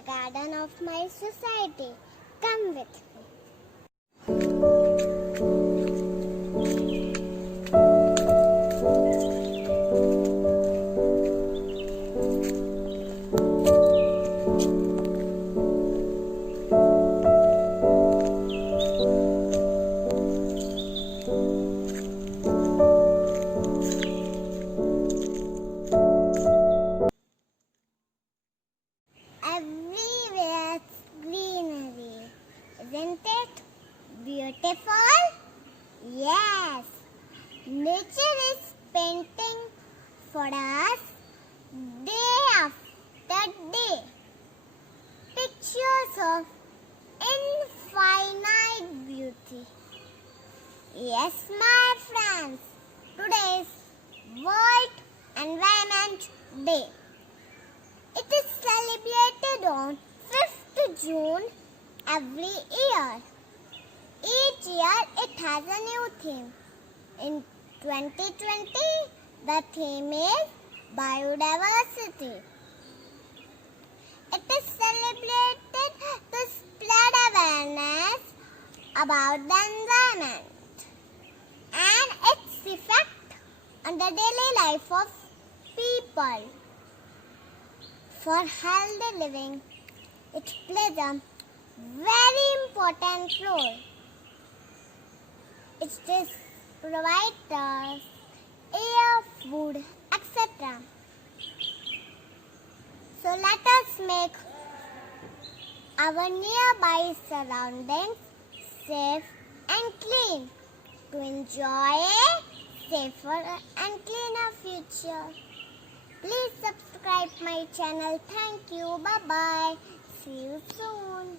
the garden of my society. Come with me. Everywhere's greenery, isn't it beautiful? Yes, nature is painting for us day after day. Pictures of infinite beauty. Yes, my friends, today is World Environment Day. It is celebrated on 5th June every year. Each year it has a new theme. In 2020, the theme is Biodiversity. It is celebrated to spread awareness about the environment and its effect on the daily life of people. For healthy living, it plays a very important role. It is provides us air, food, etc. So let us make our nearby surroundings safe and clean to enjoy a safer and cleaner future. Please subscribe my channel. Thank you. Bye bye. See you soon.